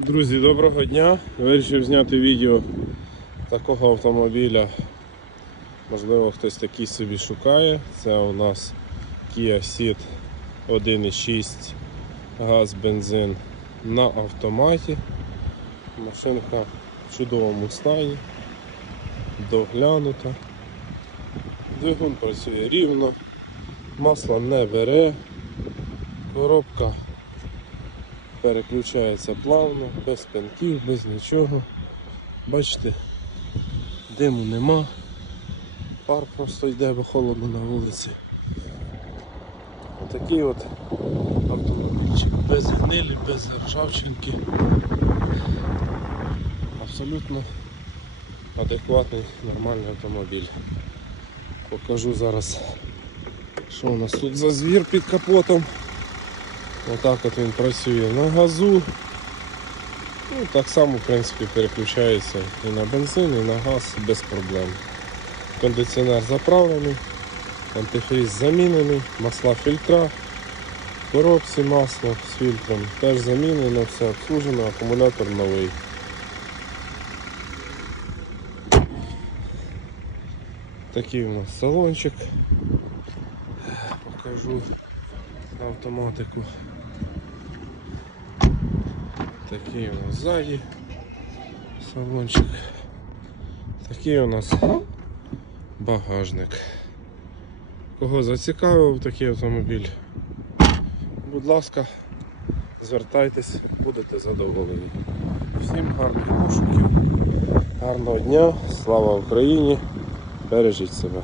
Друзі, доброго дня! Вирішив зняти відео такого автомобіля. Можливо, хтось такий собі шукає. Це у нас Kia Ceed 1.6 газ, бензин на автоматі. Машинка в чудовому стані, доглянута. Двигун працює рівно, масло не бере, коробка переключається плавно, без пинків, без нічого. Бачите, диму нема, пар просто йде, бо холодно на вулиці. Отакий от автомобільчик без гнилі, без ржавчинки. Абсолютно адекватний, нормальний автомобіль. Покажу зараз, що у нас тут за звір під капотом. Отак от він працює на газу. Ну, так само в принципі переключається і на бензин, і на газ без проблем. Кондиціонер заправлений, антифриз замінений, масла фільтра, коробці масло з фільтром теж замінено, все обслужено, акумулятор новий. Такий у нас салончик. Покажу автоматику. Такий у нас ззаді салончик. Такий у нас багажник. Кого зацікавив такий автомобіль? Будь ласка, звертайтесь, будете задоволені. Всім гарних пошуків, гарного дня, слава Україні! Бережіть себе.